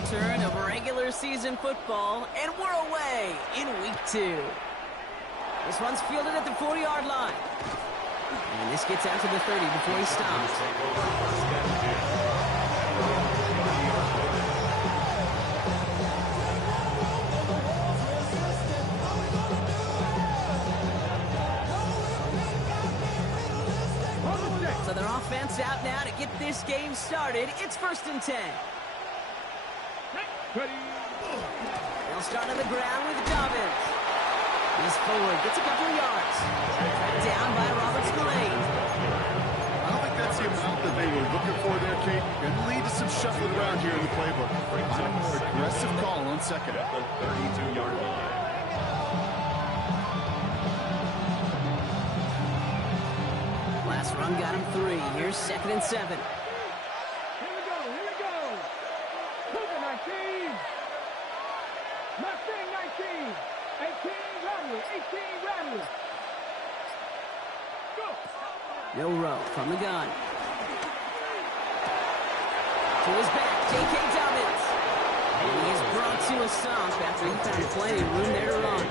return of regular season football, and we're away in week 2. This one's fielded at the 40-yard line. And this gets out to the 30 before he stops. So their offense out now to get this game started. It's 1st and 10. They'll start on the ground with Dobbins. He's forward, gets a couple of yards. Down by Robert Spillane. I don't think that's the amount that they were looking for there, Kate. Going to lead to some shuffling around here in the playbook. Find a more aggressive call on second. At the 32-yard line. Last run got him 3. Here's 2nd and 7. Here we go. Cougar 19. Mustang 19. 18 Radley. Go. Milrow from the gun. To his back, J.K. Dobbins. And he is brought to a stop after he found plenty of room there to run.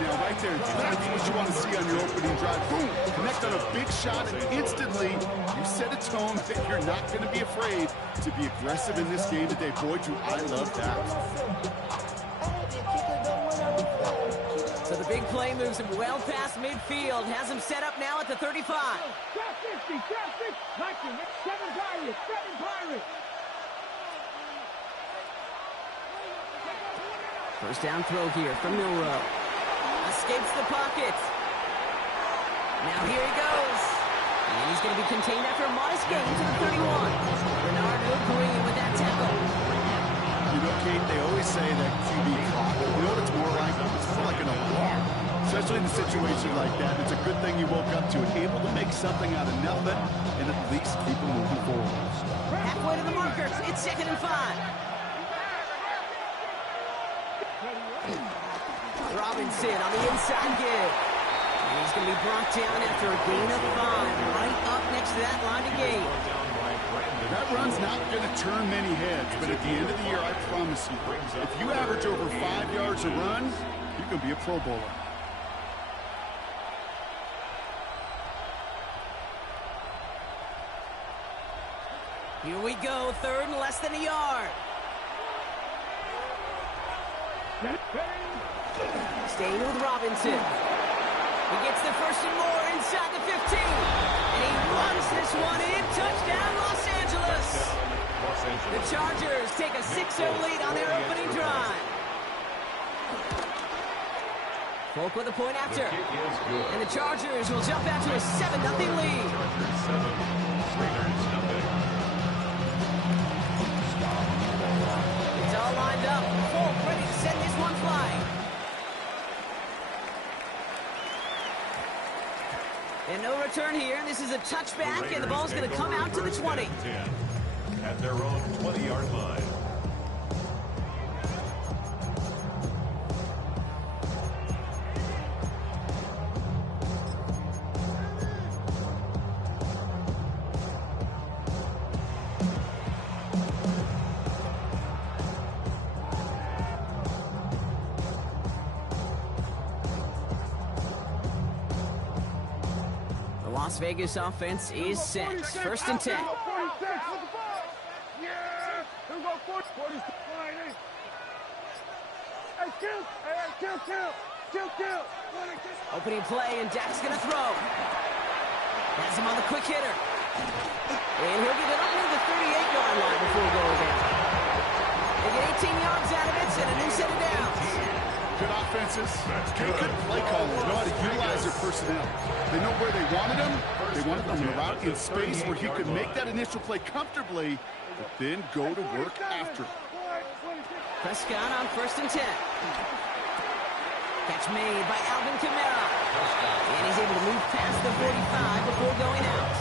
Now, right there, that's what you want to see on your opening drive. Boom! Connect on a big shot, and instantly you set a tone that you're not going to be afraid to be aggressive in this game today. Boy, do I love that. So the big play moves him well past midfield. Has him set up now at the 35. Drop 50. Like him. 7 Pirates. First down throw here from Milrow. Escapes the pocket. Now here he goes. And he's going to be contained after a modest gain to the 31. Bernardo agreeing with that tackle. You know, Kate, they always say that QB clock. You know what it's more like? It's more like an alarm. Especially in a situation like that. It's a good thing you woke up to it. Able to make something out of nothing and at least keep them moving forward. Halfway to the markers. It's 2nd and 5. Robinson on the inside give. And he's going to be brought down after a gain of 5. Right up next to that line of gain. That run's not going to turn many heads, but at the end of the year, I promise you, if you average over 5 yards a run, you're going to be a Pro Bowler. Here we go, 3rd and less than a yard. Staying with Robinson. He gets the 1st and more inside the 15. And he runs this one in. Touchdown, Los Angeles. The Chargers take a 6-0 lead on their opening drive. Folk with a point after. And the Chargers will jump out to a 7-0 lead. It's all lined up. Folk ready to send this one flying. And no return here. This is a touchback, and the ball's going to come out to the 20. At their own 20-yard line. Las Vegas offense is set. 1st and 10. Opening play, and Dak's going to throw. Has him on the quick hitter. And he'll get it up to the 38-yard line before going down. They get 18 yards out of it, and a new set of downs. Good offenses, good play callers, know how to utilize their personnel. They know where they wanted them. They wanted them out in space where he could make that initial play comfortably, but then go to work after. Prescott on 1st and 10. Catch made by Alvin Kamara. And he's able to move past the 45 before going out.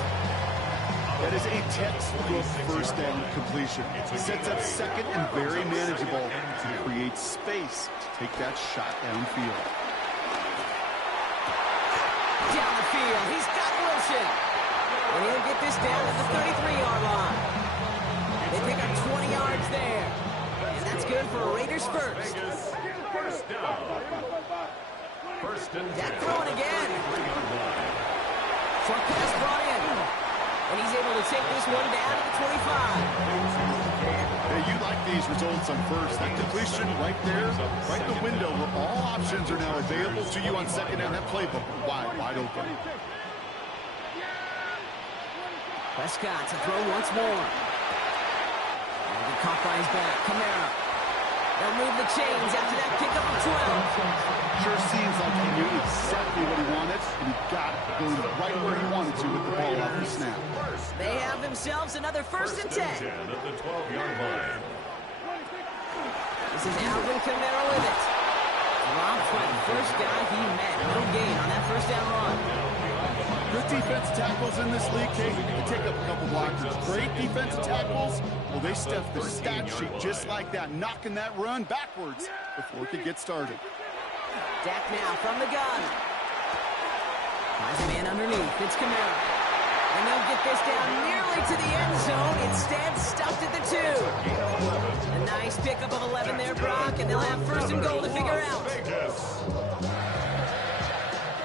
That is a textbook 1st down completion. It sets up 2nd and very manageable to create space to take that shot downfield. Down the field, he's got Wilson. And he'll get this down at the 33-yard line. They pick up 20 yards there. good for a Raiders first. Vegas, first down. First and 10. Dak throwing again. Short pass brought in. And he's able to take this one down to the 25. Hey, you like these results on first. That completion right there, right the window where all options are now available to you on second down. That playbook wide open. Prescott to throw once more. And he caught by his back. Kamara. They'll move the chains after that pickup of 12. Sure seems like he knew exactly what he wanted, and he got it going right where he wanted to with the ball off the snap. They have themselves another first and 10. At the 12-yard line. This is Alvin Kamara with it. Dropped by the first guy he met. No gain on that first down run. Good defensive tackles in this league, Kate. They take up a couple blockers. Great defensive tackles. Well, they stuff the stat sheet just like that, knocking that run backwards before it could get started. Dak now from the gun. Finds a man underneath. It's Kamara. And they'll get this down nearly to the end zone. Instead, stuffed at the 2. A nice pickup of 11 there, Brock, and they'll have first and goal to figure out.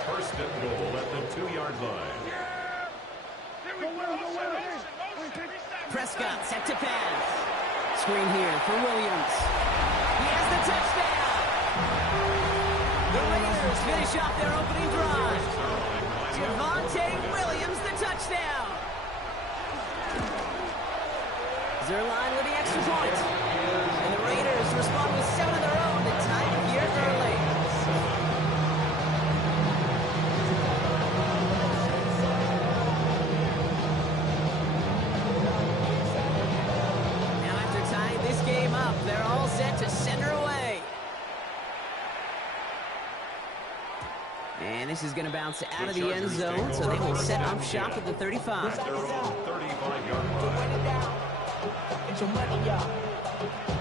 First and goal at the 2-yard line. Prescott set to pass. Screen here for Williams. He has the touchdown. The Raiders finish off their opening drive. Javonte Williams, the touchdown. Zerline with the extra point. And the Raiders respond with 7 of their own to tie it here early. Now after tying this game up, they're all set to send her away. And this is going to bounce out of the end zone, so they will set up shop at the 35. Their own 35-yard line. It's your money, y'all.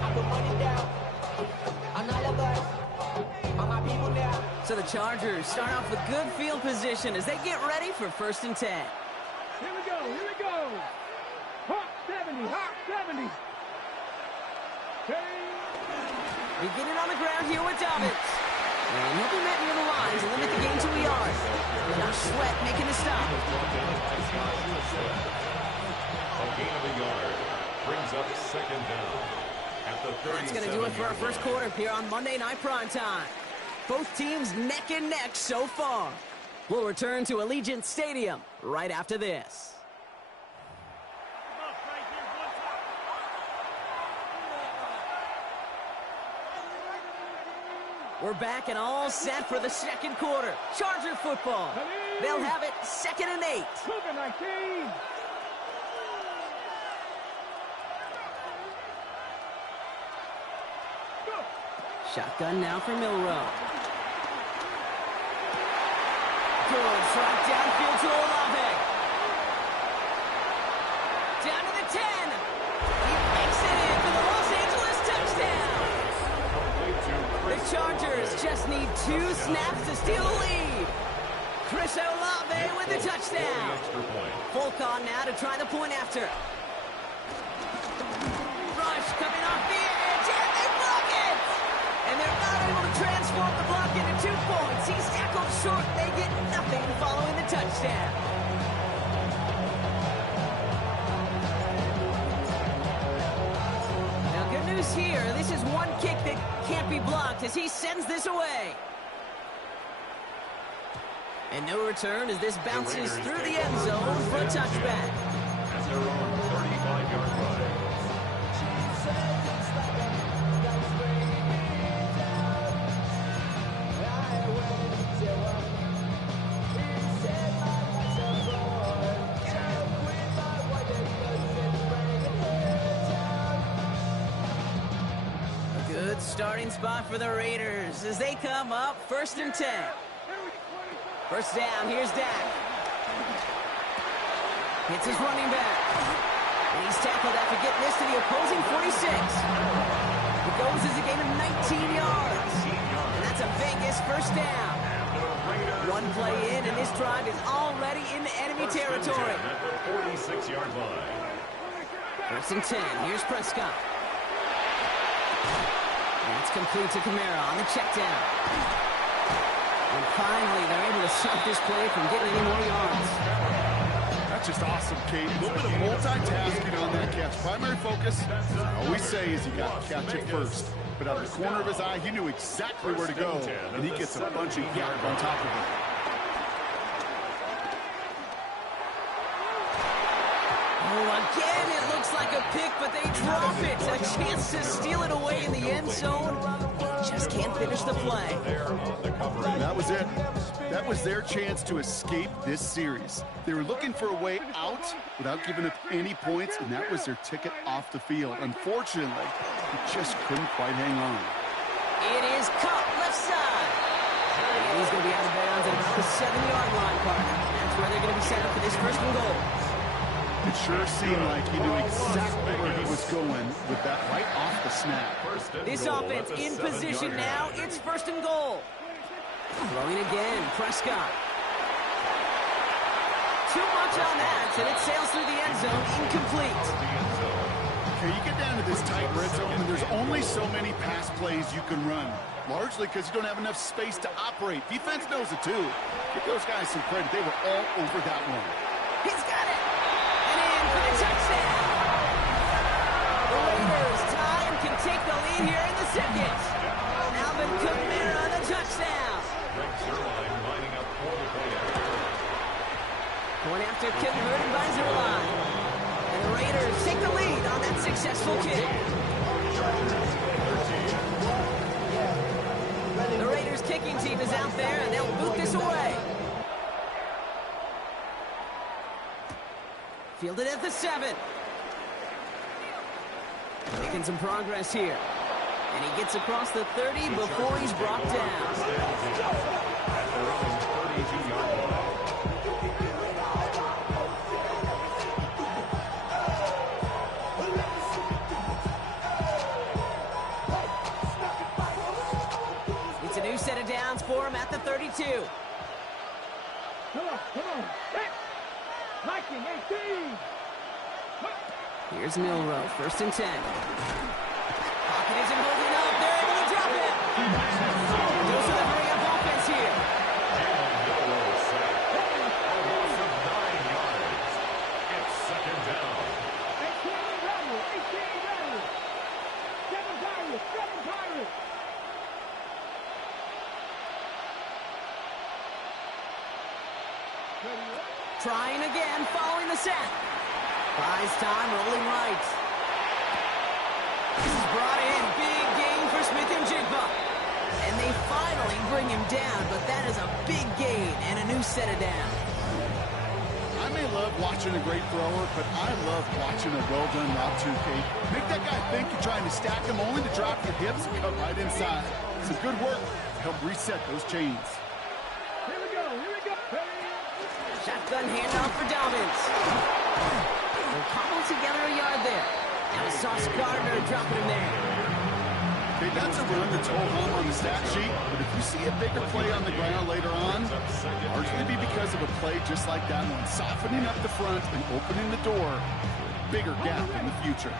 I put money down. I'm not a bus. I'm my people now. So the Chargers start off with good field position as they get ready for first and 10. Here we go, here we go. Hot 70, hot 70. Beginning on the ground here with Dobbins. And he'll be met near the line to limit the game to a yard. Josh Sweat making the stop. A gain of a yard brings up second down at the 37. That's going to do it for our first quarter here on Monday Night Primetime. Both teams neck and neck so far. We'll return to Allegiant Stadium right after this. We're back and all set for the second quarter. Charger football. They'll have it 2nd and 8. Cougar 19. Shotgun now for Milrow. Good shot downfield to Olave. Down to the 10. He makes it in for the Los Angeles touchdown. The Chargers just need 2 snaps to steal the lead. Chris Olave with the touchdown. Folk on now to try the point after. Rush coming off the edge, and they block it! And they're not able to transform the block into 2 points. He's tackled short. They get nothing following the touchdown. Now, good news here. This is one kick that can't be blocked as he sends this away. And no return as this bounces through the end zone for a touchback. At their own 35-yard line. A good starting spot for the Raiders as they come up 1st and 10. First down, here's Dak. Hits his running back. And he's tackled after getting this to the opposing 46. It goes as a gain of 19 yards. And that's a Vegas first down. 1 play in, and this drive is already into enemy territory. At the 46-yard line. 1st and 10, here's Prescott. That's complete to Kamara on the check down. And finally, they're able to stop this play from getting any more yards. That's just awesome, Kate. A little bit of multitasking on that catch. Primary focus, as I always say, is you got to catch it first. But out of the corner of his eye, he knew exactly where to go, and he gets a bunch of yards on top of it. Again, it looks like a pick, but they drop it. A chance to steal it away in the end zone. They just can't finish the play. And that was it. That was their chance to escape this series. They were looking for a way out without giving up any points, and that was their ticket off the field. Unfortunately, they just couldn't quite hang on. It is Cup, left side. And he's going to be out of bounds at about the 7-yard line, partner. That's where they're going to be set up for this first and goal. It sure seemed like he knew exactly where he was going with that right off the snap. This offense in position now. It's first and goal. Throwing again, Prescott. Too much on that, and it sails through the end zone, incomplete. Okay, you get down to this tight red zone, and there's only so many pass plays you can run, largely because you don't have enough space to operate. Defense knows it too. Give those guys some credit. They were all over that one. He's got it. For the touchdown. The Raiders tie and can take the lead here in the second. Alvin Kamara on the touchdown. Going after converted by Zerline. And the Raiders take the lead on that successful kick. The Raiders kicking team is out there and they'll boot this away. Fielded at the 7. Making some progress here. And he gets across the 30 before he's brought down. It's a new set of downs for him at the 32. Come on. Hey. Liking 18. Here's Milrow, first and 10. Pocket isn't holding up. They're able to drop it. Goes to the hurry-up offense here. Almost 9 yards. It's second down. 18 Rebels. 7 Pirates. Trying again, following the set. Buys time, rolling right. This is brought in. Big gain for Smith and Jigba. And they finally bring him down, but that is a big gain and a new set of downs. I may love watching a great thrower, but I love watching a well-done route too, Kate. Make that guy think you're trying to stack him only to drop your hips and cut right inside. Some good work to help reset those chains. Here we go. Shotgun handoff for Dobbins. They'll cobble together a yard there. Now Sauce Gardner dropping him there. Okay, that's a run that's ho-hum on the stat sheet, but if you see a bigger play on the ground later on, largely be because of a play just like that one, softening up the front and opening the door for a bigger gap in the future.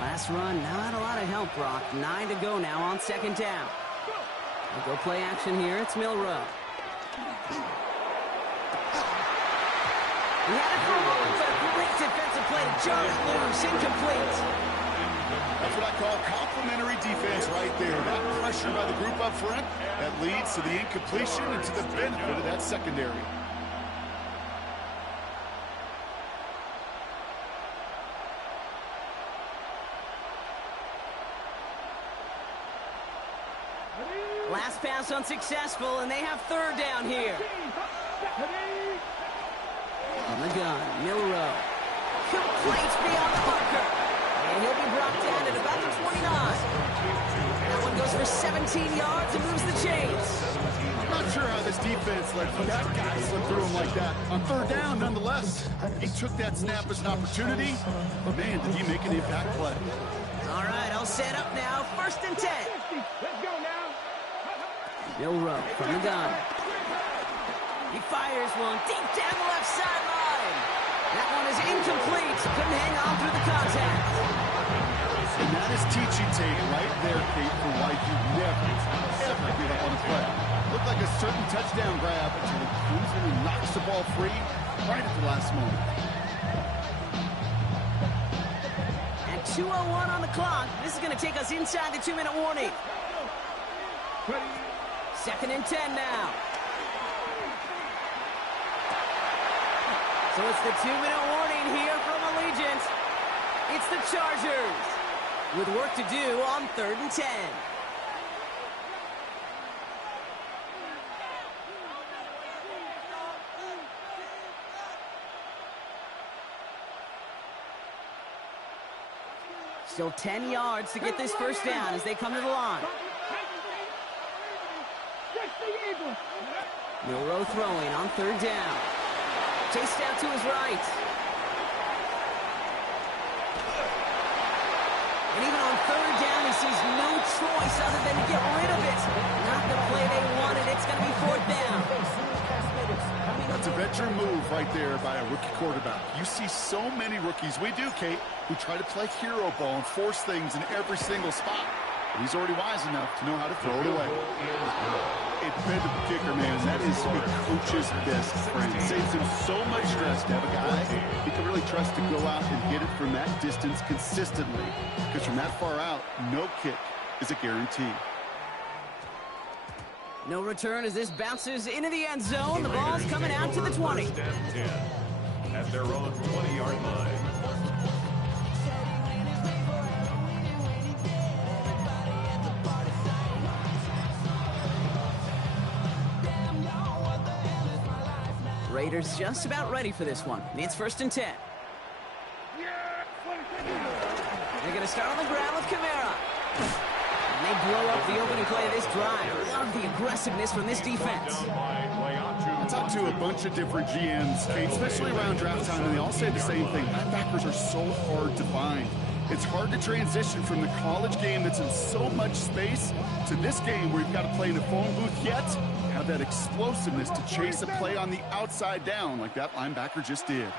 Last run, not a lot of help, Brock. 9 to go now on second down. We'll go play action here. It's Milrow. He had it for a moment, but a great defensive play to jar it loose, incomplete. That's what I call complimentary defense right there. That pressure by the group up front, that leads to the incompletion and to the benefit of that secondary. Last pass unsuccessful, and they have third down here. On the gun, Milrow. Complete beyond the marker. And he'll be brought down at about the 29. That one goes for 17 yards and moves the chains. I'm not sure how this defense let that guy slip through him like that. On third down, nonetheless. He took that snap as an opportunity, but man, did he make an impact play. All right, I'll set up now. First and 10. Let's go now. Milrow from the gun. He fires one deep down the left sideline. That one is incomplete. Couldn't hang on through the contact. And that is teaching tape right there, Kate, for why you never, ever give up on a play. Looked like a certain touchdown grab until he comes in and knocks the ball free right at the last moment. And 2:01 on the clock. This is going to take us inside the 2-minute warning. 2nd and 10 now. So it's the 2-minute warning here from Allegiant. It's the Chargers with work to do on 3rd and 10. Still 10 yards to get this first down as they come to the line. Milroe throwing on 3rd down. Chased out to his right. And even on 3rd down, he sees no choice other than to get rid of it. Not the play they wanted. It's going to be 4th down. That's a veteran move right there by a rookie quarterback. You see so many rookies, we do, Kate, who try to play hero ball and force things in every single spot. But he's already wise enough to know how to throw it away. A dependable kicker, man, that is a coach's best friend. Saves him so much stress to have a guy he can really trust to go out and get it from that distance consistently. Because from that far out, no kick is a guarantee. No return as this bounces into the end zone. The ball's coming out to the 20. At their own 20-yard line. Raiders just about ready for this one. It's 1st and 10. They're going to start on the ground with Kamara. And they blow up the opening play of this drive. Love the aggressiveness from this defense. I talked to a bunch of different GMs, Kate, especially around draft time, and they all say the same thing. Linebackers are so hard to find. It's hard to transition from the college game that's in so much space to this game where you've got to play in a phone booth yet have that explosiveness to chase a play on the outside down like that linebacker just did.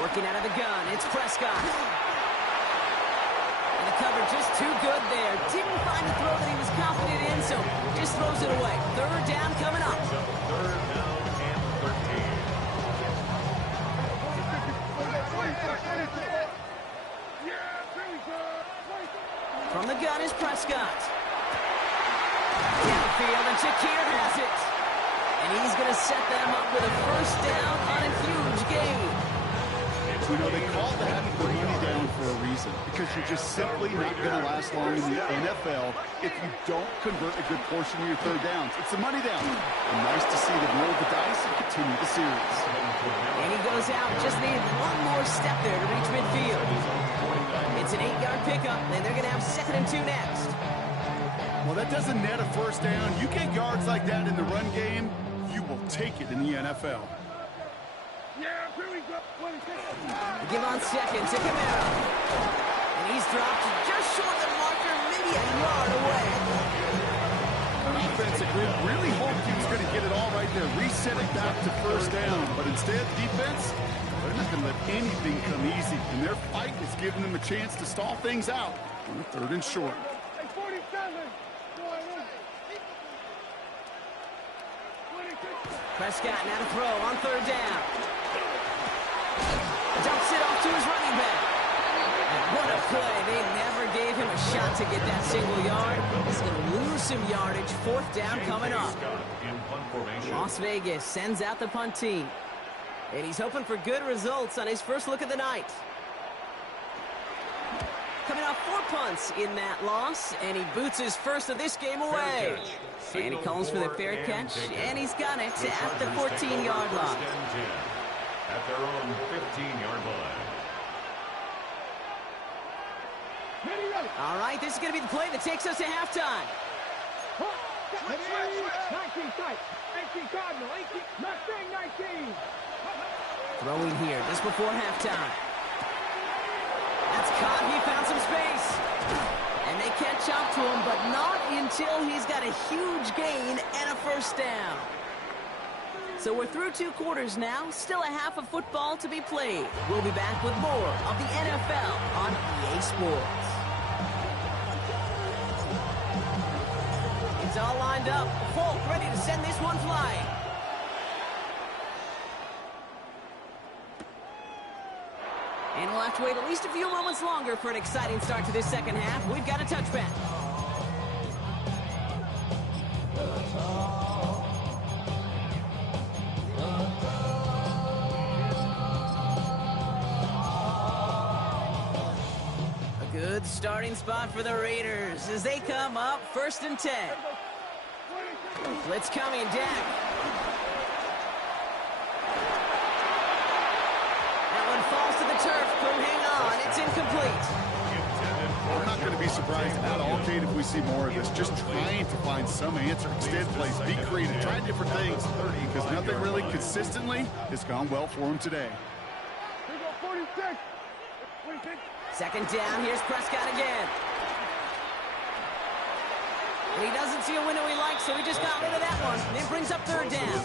Working out of the gun, it's Prescott. And the cover just too good there. Didn't find a throw that he was confident in, so just throws it away. 3rd down coming up. 3rd down and 13. From the gun is Prescott. Downfield, and Shakir has it. And he's going to set them up with a 1st down on a huge gain. You know, they call that the money down for a reason, because you're just simply not going to last long in the NFL if you don't convert a good portion of your 3rd downs. It's the money down. And nice to see them roll the dice and continue the series. And he goes out, just needed one more step there to reach midfield. It's an 8-yard pickup, and they're going to have 2nd and 2 next. Well, that doesn't net a 1st down. You get yards like that in the run game, you will take it in the NFL. They give on 2nd to Kamara. And he's dropped just short of the marker, maybe a yard away. An offense that really hoped he was going to get it all right there, reset it back to 1st down. But instead, defense, they're not going to let anything come easy. And their fight is giving them a chance to stall things out on the 3rd and short. Prescott now to throw on 3rd down. Dumps it off to his running back. And what a play. They never gave him a shot to get that single yard. He's going to lose some yardage. 4th down coming up. Las Vegas sends out the punt team. And he's hoping for good results on his first look of the night. Coming off 4 punts in that loss, and he boots his first of this game away. And he calls for the fair catch, and he's got it at the 14-yard line. At their own 15-yard line. All right, this is going to be the play that takes us to halftime. 19 tight. 18 Cardinal. 18. Mustang 19. Throwing here just before halftime. That's caught. He found some space. And they catch up to him, but not until he's got a huge gain and a 1st down. So we're through 2 quarters now. Still a half of football to be played. We'll be back with more of the NFL on EA Sports. all lined up. Folk ready to send this one flying. And we'll have to wait at least a few moments longer for an exciting start to this second half. We've got a touchback. A good starting spot for the Raiders as they come up 1st and 10. Blitz coming, Dak. Falls to the turf. Couldn't hang on. It's incomplete. I'm not going to be surprised at all, Kate, if we see more of this. Just trying to find some answer. Extend plays, be creative, try different things. Because nothing really consistently has gone well for him today. 46. 2nd down. Here's Prescott again. And he doesn't see a window he likes, so he just got rid of that one. It brings up 3rd down.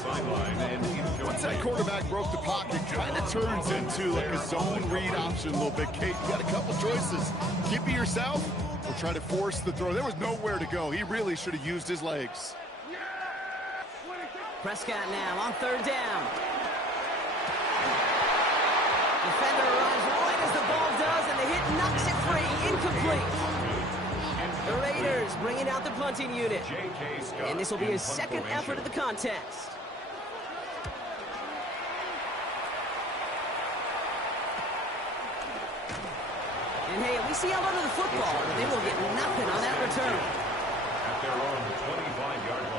Once that quarterback broke the pocket, kind of turns into like a zone read option a little bit, Kate. You got a couple choices. Keep it yourself or try to force the throw. There was nowhere to go. He really should have used his legs. Prescott now on 3rd down. Defender arrives right as the ball does, and the hit knocks it free. Incomplete. The Raiders bringing out the punting unit. And this will be his 2nd effort of the contest. And hey, at least he held onto the football, but they will get nothing on that return. At their own 25-yard line.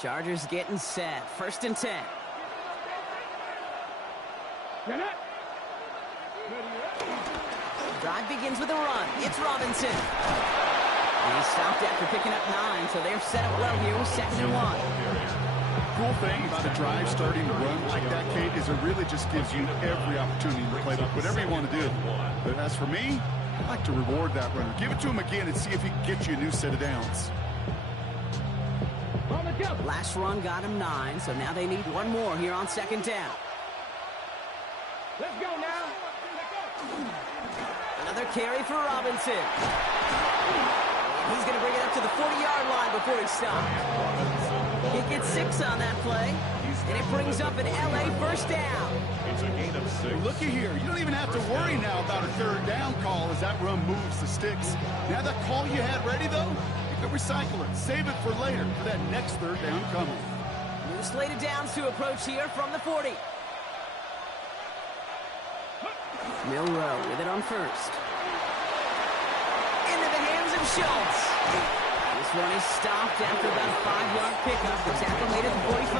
Chargers getting set. 1st and 10. Drive begins with a run. It's Robinson. And he stopped after picking up 9, so they're set up well here with 2nd and 1. Cool thing about a drive starting to run like that, Kate, is it really just gives you every opportunity to play whatever you want to do. But as for me, I like to reward that runner. Give it to him again and see if he can get you a new set of downs. Last run got him 9, so now they need one more here on 2nd down. Let's go now. Another carry for Robinson. And he's going to bring it up to the 40-yard line before he stops. He gets 6 on that play, and it brings up an LA 1st down. It's a gain of 6. Looky here. You don't even have to worry now about a 3rd down call as that run moves the sticks. Now that call you had ready, though, recycle it. Save it for later for that next 3rd down coming. New slated downs to approach here from the 40. Milrow with it on 1st. Into the hands of Schultz. This one is stopped after about a 5-yard pickup. The tackle made it to 45.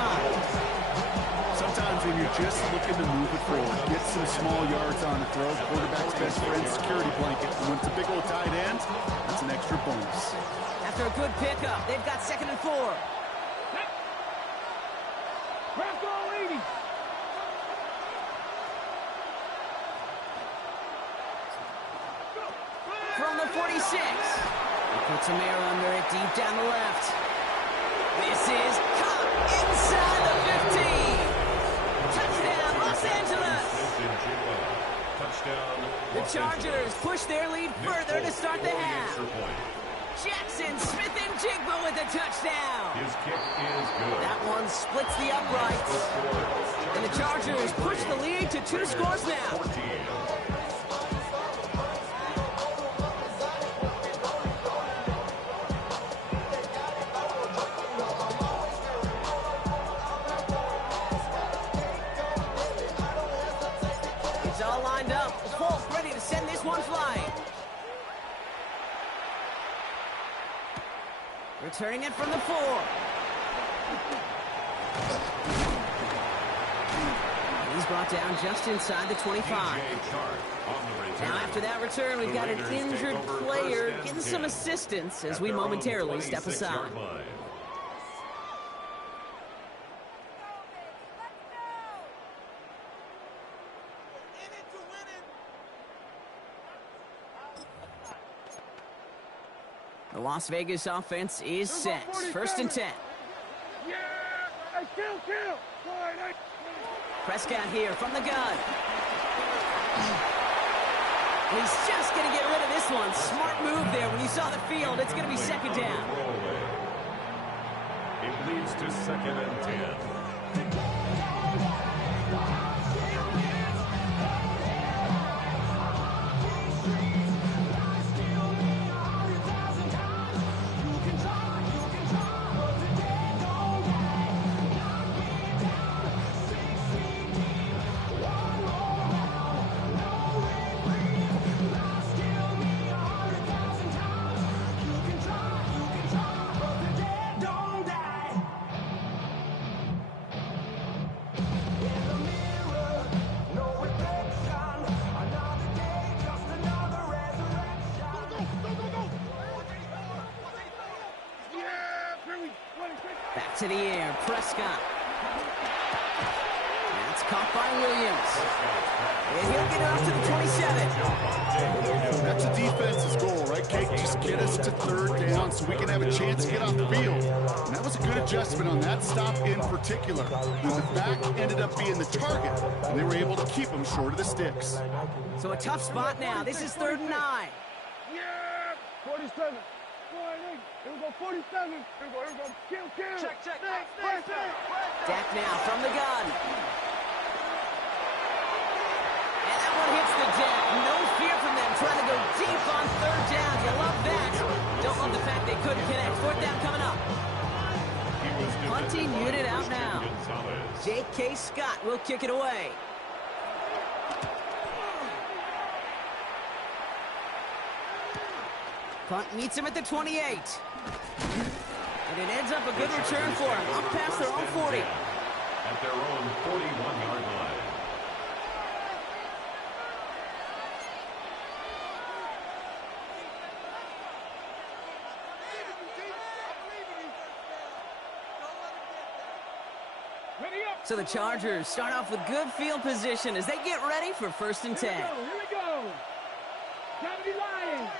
Sometimes when you're just looking to move it forward, get some small yards on a throw, quarterback's best friend, security blanket. And when it's a big old tight end, that's an extra bonus. After a good pickup, they've got 2nd and 4. From the 46. He puts a mirror under it deep down the left. This is caught inside the 15. Touchdown, Los Angeles. Touchdown. The Chargers push their lead further to start the half. Jackson Smith and Jigba with a touchdown. His kick is good. That one splits the uprights. And the Chargers push the lead to 2 scores now. It's all lined up. Folk ready to send this one flying. Returning it from the 4. He's brought down just inside the 25. Now after that return, we've got an injured player getting some assistance as we momentarily step aside. The Las Vegas offense is set. First and 10. Yeah! Hey, kill! Prescott here from the gun. He's just going to get rid of this one. Smart move there when you saw the field. It's going to be second down. It leads to second and 10. Back to the air, Prescott. That's caught by Williams. And he'll get it off to the 27. That's the defense's goal, right, Kate? Just get us to third down so we can have a chance to get off the field. And that was a good adjustment on that stop in particular. When the back ended up being the target, and they were able to keep him short of the sticks. So a tough spot now. This is 3rd and 9. Yeah! 47. Here we go, 47. Here we go. Kill. Check. Dak now from the gun. And that one hits the deck. No fear from them trying to go deep on 3rd down. You love that. Don't love the fact they couldn't connect. 4th down coming up. Punting unit out now. J.K. Scott will kick it away. Punt meets him at the 28. And it ends up a good return for him. Up past their own 40. At their own 41-yard line. So the Chargers start off with good field position as they get ready for 1st and 10. Here we go. Kennedy Lions.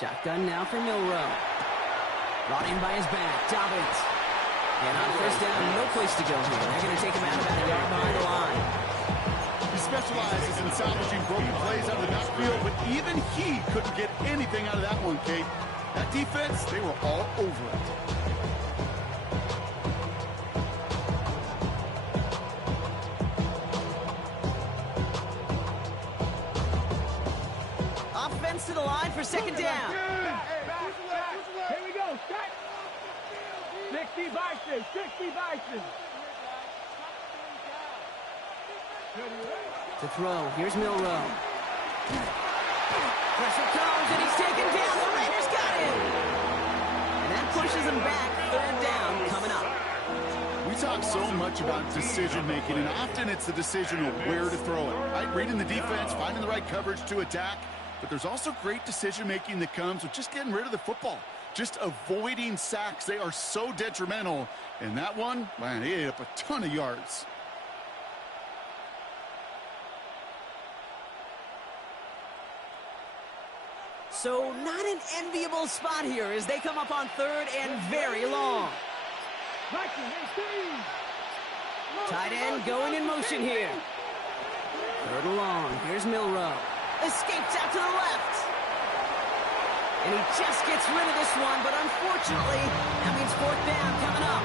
Shotgun now for Milrow. Brought in by his back, Dobbins. And on 1st down, no place to go here. They're going to take him out about a yard behind the line. He specializes in salvaging broken plays out of the backfield, but even he couldn't get anything out of that one, Kate. That defense, they were all over it. Offense to the line for 2nd down. Here we go. 60 Bison. To throw, here's Milrow. Pressure comes and he's taken down. The Raiders got him. And that pushes him back. 3rd down coming up. We talk so much about decision-making, and often it's the decision of where to throw it. Right? Reading the defense, finding the right coverage to attack. But there's also great decision-making that comes with just getting rid of the football. Just avoiding sacks. They are so detrimental. And that one, man, he ate up a ton of yards. So not an enviable spot here as they come up on 3rd and very long. Tight end going in motion here. 3rd and long. Here's Milrow. Escapes out to the left. And he just gets rid of this one, but unfortunately, that means 4th down coming up.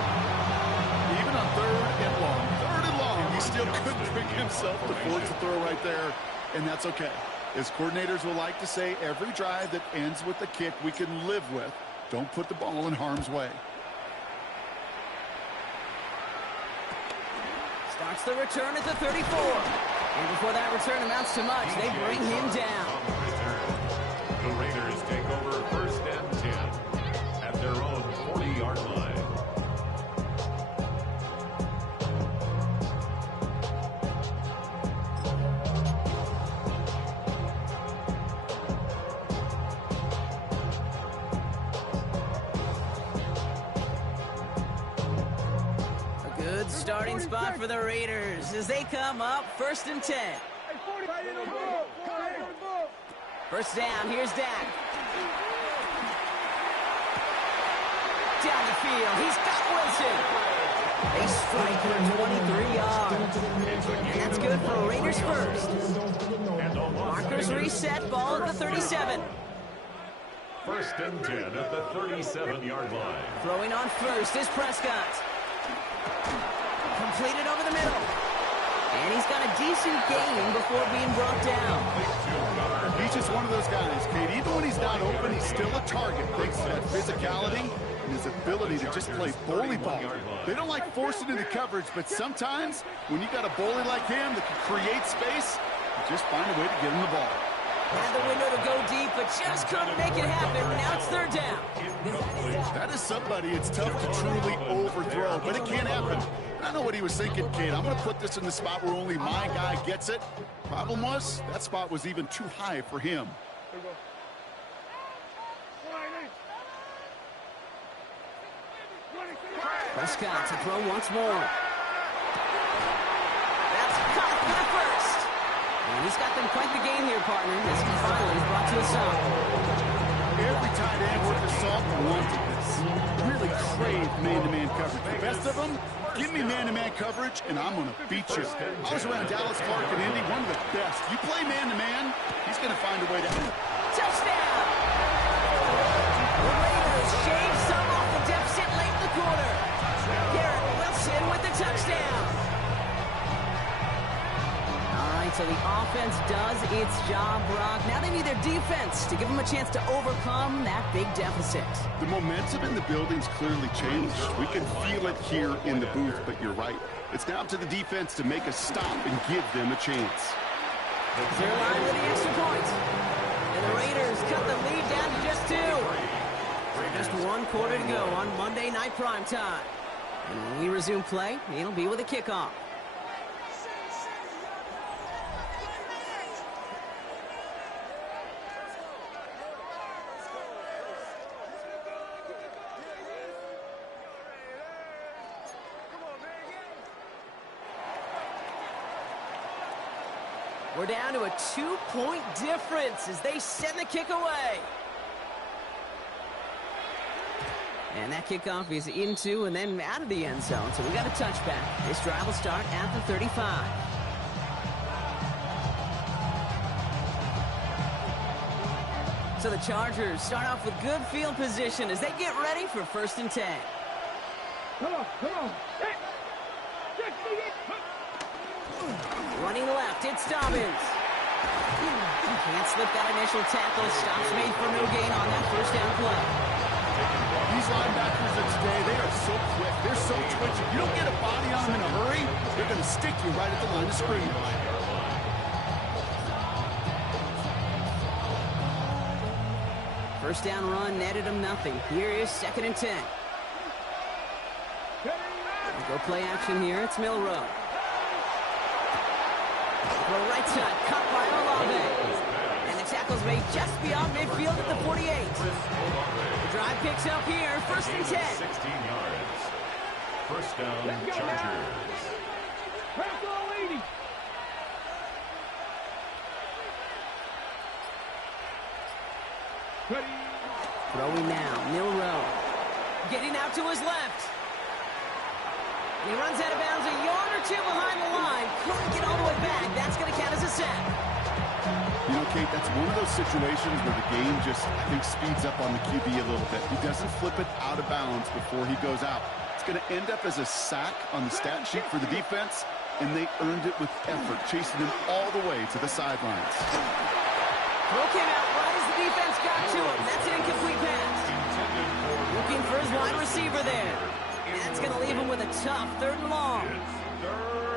Even on 3rd and long, he still couldn't bring himself to force the throw right there, and that's okay. As coordinators will like to say, every drive that ends with a kick we can live with. Don't put the ball in harm's way. Starts the return at the 34. And before that return amounts to much, they bring him down. The Raiders take over 1st and 10 at their own 40-yard line. A good starting spot for the Raiders as they come up 1st and 10. First down, here's Dak. Down the field, he's got Wilson. They strike for 23 yards. And that's good for Raiders first. Markers reset, ball at the 37. First and 10 at the 37-yard line. Throwing on first is Prescott. Completed over the middle. And he's got a decent gain before being brought down. He's just one of those guys, Kate. Even when he's not open, he's still a target. Thanks to that physicality and his ability to just play bully ball. They don't like forcing into coverage, but sometimes when you got a bully like him that can create space, you just find a way to get him the ball. Had the window to go deep, but just couldn't make it happen. Now it's third down. That is somebody it's tough to truly overthrow, but it can't happen. I know what he was thinking, Kate. I'm going to put this in the spot where only my guy gets it. Problem was, that spot was even too high for him. Prescott to throw once more. That's caught for the first. And he's got them quite the game here, partner. This he finally is brought to a stop. Every tight end worth his salt wanted this. Really crave man-to-man coverage. The best of them, give me man-to-man coverage, and I'm going to beat you. I was around Dallas, Clark, and Indy, one of the best. You play man-to-man, he's going to find a way to... Touchdown! The Raiders shave some off the deficit late in the quarter. Garrett Wilson with the touchdown. All right, so the offense does its job, Brock. Now they need their defense to give them a chance to overcome that big deficit. The momentum in the building's clearly changed. We can feel it here in the booth, but you're right. It's now up to the defense to make a stop and give them a chance. They're line with the extra point. And the Raiders cut the lead down to just 2. Just one quarter to go on Monday Night Primetime. And when we resume play, it'll be with a kickoff. We're down to a 2-point difference as they send the kick away. And that kickoff is into and then out of the end zone. So we got a touchback. This drive will start at the 35. So the Chargers start off with good field position as they get ready for first and 10. Come on. Running left, it's Dobbins. Can't slip that initial tackle. Stops made for no gain on that first down play. These linebackers of today, they are so quick. They're so twitchy. You don't get a body on them in a hurry, they're going to stick you right at the line of scrimmage. First down run netted him nothing. Here is second and 10. Go play action here. It's Milrow. The right side, cut by Olave. And the tackle's made just beyond midfield at the 48. The drive picks up here, first and 10. 16 yards. First down, Chargers. Press all 80. Ready. Throwing now, Milrow. Getting out to his left. He runs out of bounds a yard or two behind the line. Couldn't get all the way back. That's going to count as a sack. You know, Kate, that's one of those situations where the game just, I think, speeds up on the QB a little bit. He doesn't flip it out of bounds before he goes out. It's going to end up as a sack on the stat sheet for the defense, and they earned it with effort, chasing him all the way to the sidelines. Throw came out right as the defense got to him. That's an incomplete pass. Looking for his wide receiver there. That's going to leave him with a tough third and long.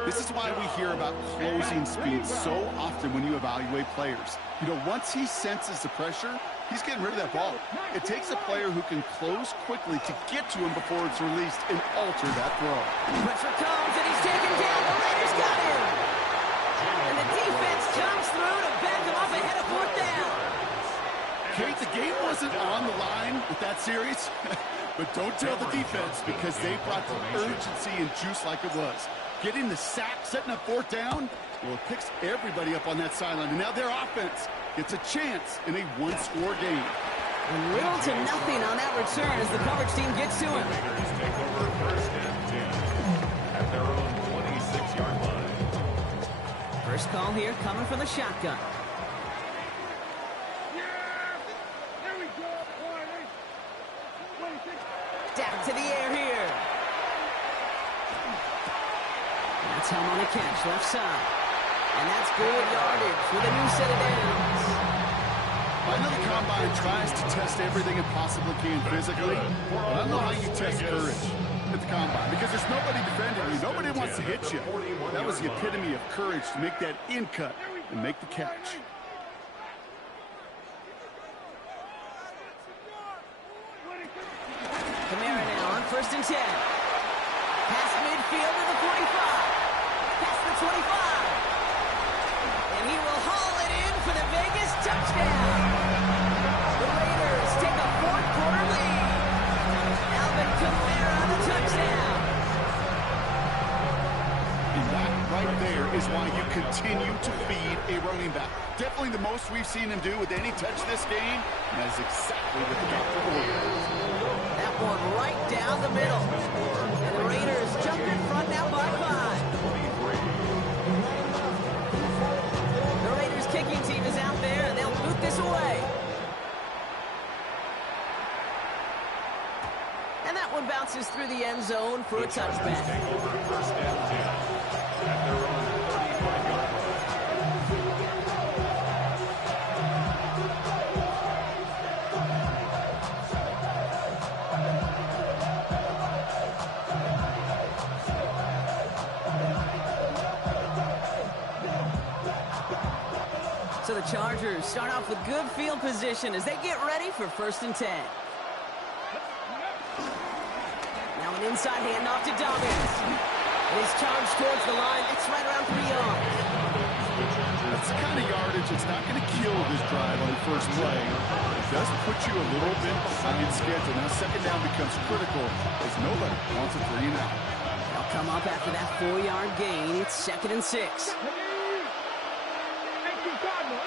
This is why we hear about closing speed so often when you evaluate players. You know, once he senses the pressure, he's getting rid of that ball. It takes a player who can close quickly to get to him before it's released and alter that throw. Pressure comes, and he's taken down. The Raiders got him. And the defense comes through to back him up ahead of fourth down. Kate, the game wasn't on the line with that series. But don't tell the defense because they brought the urgency and juice like it was. Getting the sack, setting up fourth down, well, it picks everybody up on that sideline. And now their offense gets a chance in a one-score game. And little to nothing on that return as the coverage team gets to him. Raiders take over first and 10 at their own 26-yard line. First call here coming from the shotgun. Here we go. 26. Down to the air here. That's him on the catch, left side. And that's good yardage with a new set of downs. I know the combine tries to test everything it possibly can physically, but I don't know how you test courage at the combine because there's nobody defending you. Nobody wants to hit you. That was the epitome of courage to make that in cut and make the catch. Kamara now on first and 10. Past midfield to the 45. Past the 25. And he will haul it in for the Vegas touchdown. The Raiders take a fourth-quarter lead. Alvin Kamara the touchdown. And that right there is why you continue to feed a running back. Definitely the most we've seen him do with any touch this game, and that is exactly what the doctor ordered. That one right down the middle. And the Raiders jump in front now by 5. The Raiders kicking team is out there, and they'll boot this away. And that one bounces through the end zone for a touchback. Take over first and 10 at their own 35-yard line. So the Chargers start off with good field position as they get ready for first and 10. Now an inside handoff to Dobbins. He's charged towards the line. It's right around 3 yards. That's the kind of yardage that's not going to kill this drive on the first play. It does put you a little bit behind schedule. Now second down becomes critical as nobody wants a 3 and out. They'll come up after that 4-yard gain. It's second and 6. 18 Cardinal.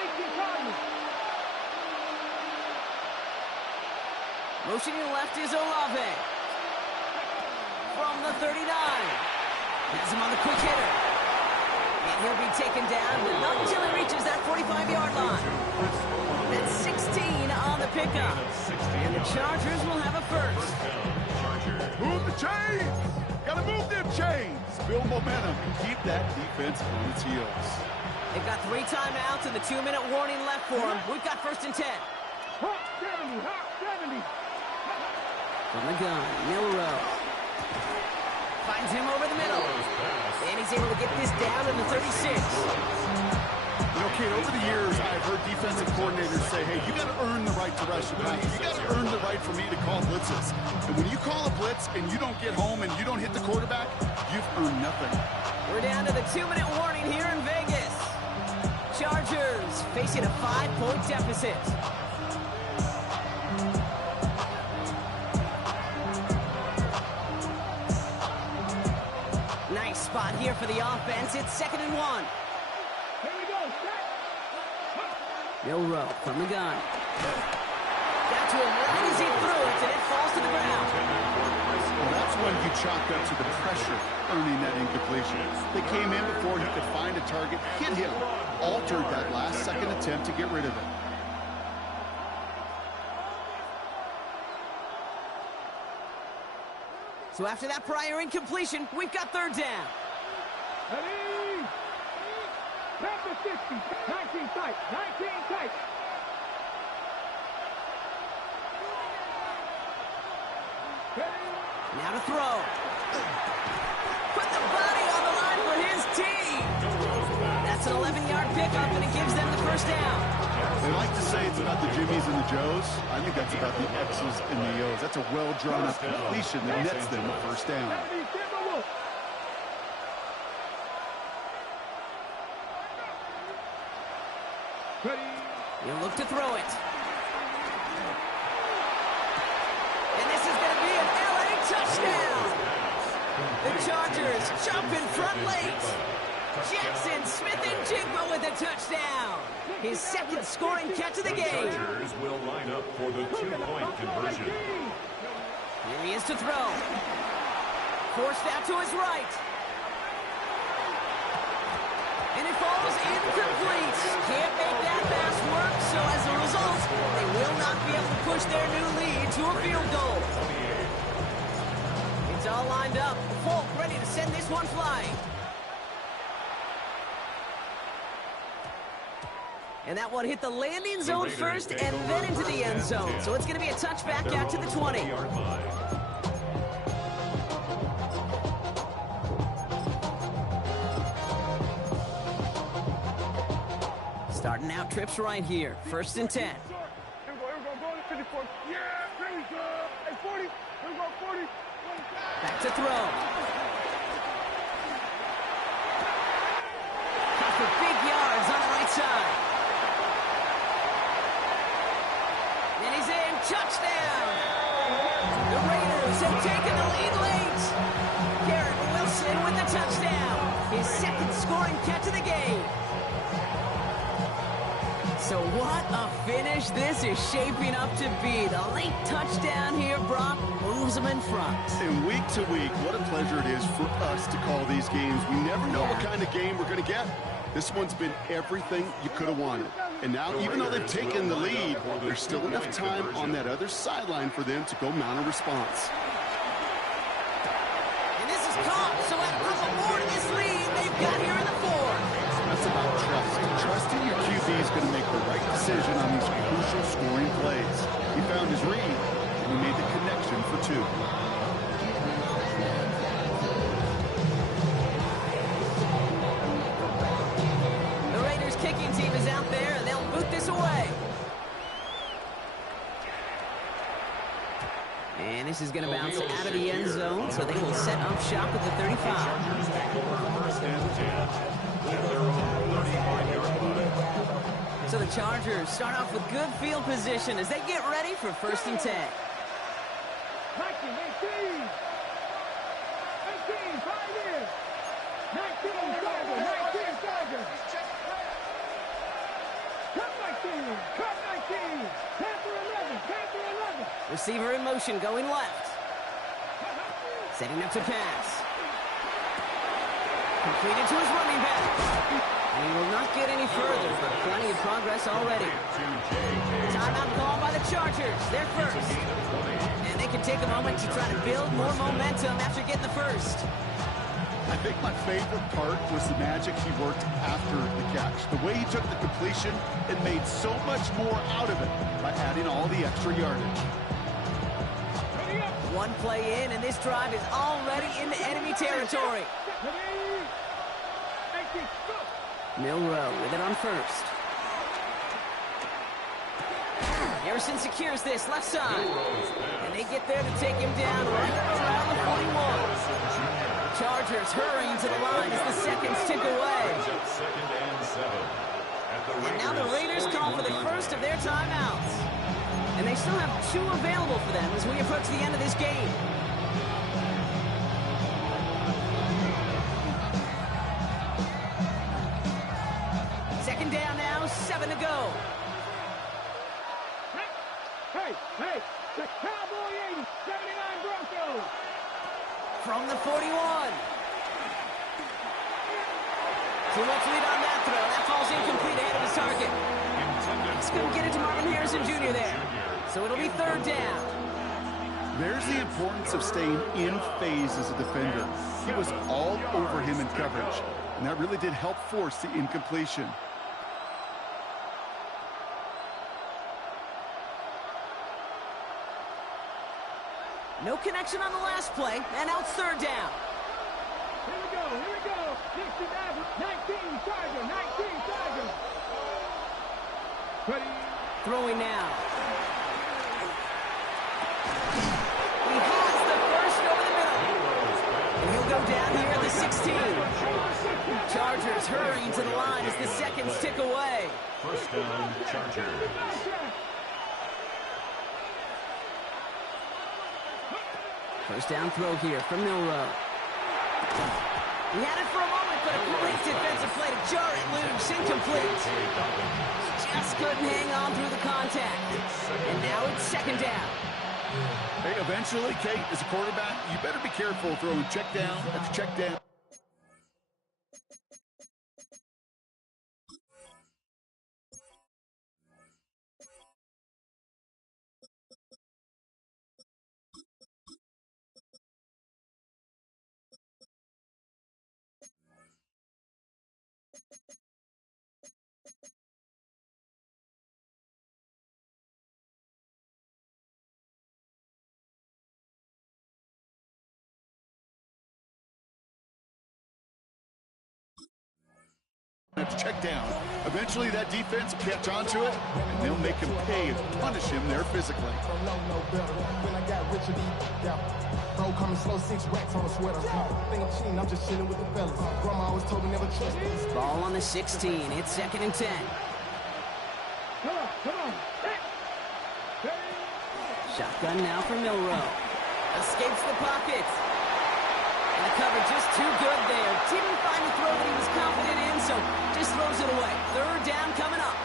Motioning left is Olave. From the 39. Has him on the quick hitter. And he'll be taken down, but not until he reaches that 45-yard line. That's 16 on the pickup. And the Chargers will have a first. Move the chains! Gotta move them chains! Build momentum and keep that defense on its heels. They've got 3 timeouts and the 2-minute warning left for them. We've got first and 10. Hot 70. From the gun, Milrow. Finds him over the middle. And he's able to get this down in the 36. You know, Kate, over the years, I've heard defensive coordinators say, hey, you got to earn the right to rush the pass. You got to earn the right for me to call blitzes. And when you call a blitz and you don't get home and you don't hit the quarterback, you've earned nothing. We're down to the 2-minute warning here in Vegas. Chargers facing a 5-point deficit. Nice spot here for the offense. It's second and 1. Here we go. Milrow from the gun. Got to him right as he threw it, and it falls to the ground. Well, that's when you chalked up to the pressure earning that incompletion. They came in before he could find a target, hit him, altered that last-second attempt to get rid of it. So after that prior incompletion, we've got third down. Ready? Back to 60. 19 tight. 19 tight. Now to throw. Put the body on the line for his team. That's an 11-yard pickup, and it gives them the first down. They like to say it's about the Jimmies and the Joes. I think that's about the X's and the O's. That's a well-drawn-up completion that nets them the first down. Ready? He'll look to throw it. And this is going to be an LA touchdown. The Chargers jump in front late. Jackson Smith and Jigba with a touchdown. His second scoring catch of the game. Chargers will line up for the two-point conversion. Here he is to throw. Forced out to his right. And it falls incomplete. Can't make that pass work, so as a result, they will not be able to push their new lead to a field goal. It's all lined up. Folk ready to send this one flying. And that one hit the landing zone first and then into the end zone. So it's going to be a touchback out to the 20. Starting out trips right here. 1st and 10. Here we go, ball at 54. Yeah, there we go. Hey, 40. Here we go, 40. Back to throw. Cut for big yards on the right side. And he's in. Touchdown. The Raiders have taken the lead late. Garrett Wilson with the touchdown. His second scoring catch of the game. So what a finish this is shaping up to be. The late touchdown here, Brock, moves them in front. And week to week, what a pleasure it is for us to call these games. We never know what kind of game we're going to get. This one's been everything you could have wanted. And now, even though they've taken the lead, there's still enough time on that other sideline for them to go mount a response. And this is caught, so add a couple more to this lead they've got here in the 4th. That's about trust. Trusting your QB is going to make the right decision on these crucial scoring plays. He found his read, and he made the connection for 2. The Raiders kicking team is out there, and they'll boot this away. And this is going to bounce out of the end zone, so they will set up shop at the 35. Chargers take over 1st and 10 at their own 35-yard line. So the Chargers start off with good field position as they get ready for 1st and 10. 19, 18. 18, 5 in. 19, Tiger. 19, Tiger. Cut 19. Cut 19. Panther 11. Panther 11. Receiver in motion going left. Setting up to pass. Completed to his running back. And he will not get any further, but plenty of progress already. Timeout call by the Chargers. They're first. And they can take a moment to try to build more momentum after getting the first. I think my favorite part was the magic he worked after the catch. The way he took the completion and made so much more out of it by adding all the extra yardage. One play in, and this drive is already into enemy territory. Milrow with it on 1st. Harrison secures this left side. And they get there to take him down right around the 41. Chargers hurrying to the line as the seconds tick away. And now the Raiders call for the first of their timeouts. And they still have 2 available for them as we approach the end of this game. Second down now, 7 to go. Hey, the Cowboy 80, 79 Broncos. From the 41. Too much lead on that throw. That falls incomplete ahead of his target. He's going to get it to Marvin Harrison Jr. there. So it'll be 3rd down. There's the importance of staying in phase as a defender. He was all over him in coverage, and that really did help force the incompletion. No connection on the last play, and now it's 3rd down. Here we go. 19, Tiger, 19, Tiger. Ready? Throwing now. He has the first over the middle. And he'll go down here at the 16. Chargers hurrying to the line as the seconds tick away. 1st down, Chargers. First down throw here from Milrow. He had it for a moment, but a great defensive play to jar it loose. Incomplete. Just couldn't hang on through the contact. And now it's second down. Hey, eventually, Kate, as a quarterback, you better be careful throwing check down after check down. Check down. Eventually, that defense will catch on to it, and they'll make him pay and punish him there physically. When I got rich, bro, coming slow, 6 racks on a sweater. Think I'm cheating, I'm just chilling with the fellas. Grandma always told me never trust these. Ball on the 16. It's second and 10. Come on. Shotgun now for Milrow. Escapes the pocket. And the cover just too good there. Didn't find the throw that he was confident in, so just throws it away. Third down coming up.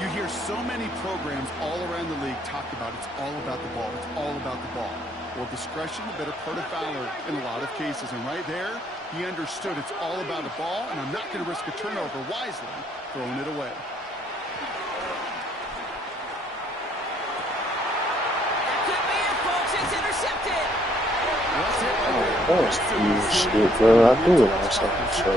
You hear so many programs all around the league talk about it's all about the ball. It's all about the ball. Well, discretion, the better part of valor in a lot of cases. And right there, he understood it's all about the ball, and I'm not going to risk a turnover wisely, throwing it away. That could be it, folks. It's intercepted. Oh, shit, bro. I do it on second show.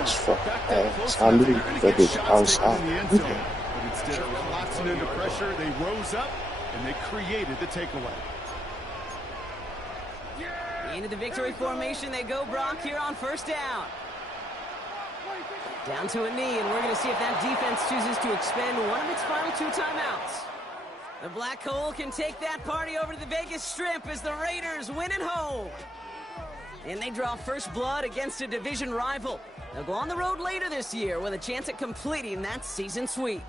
It's fucking ass. I knew that it's outside. But instead of collapsing under pressure, they rose up and they created the takeaway. Into the victory formation they go, Brock, here on first down. Down to a knee, and we're going to see if that defense chooses to expend one of its final 2 timeouts. The Black Hole can take that party over to the Vegas Strip as the Raiders win at home. And they draw first blood against a division rival. They'll go on the road later this year with a chance at completing that season sweep.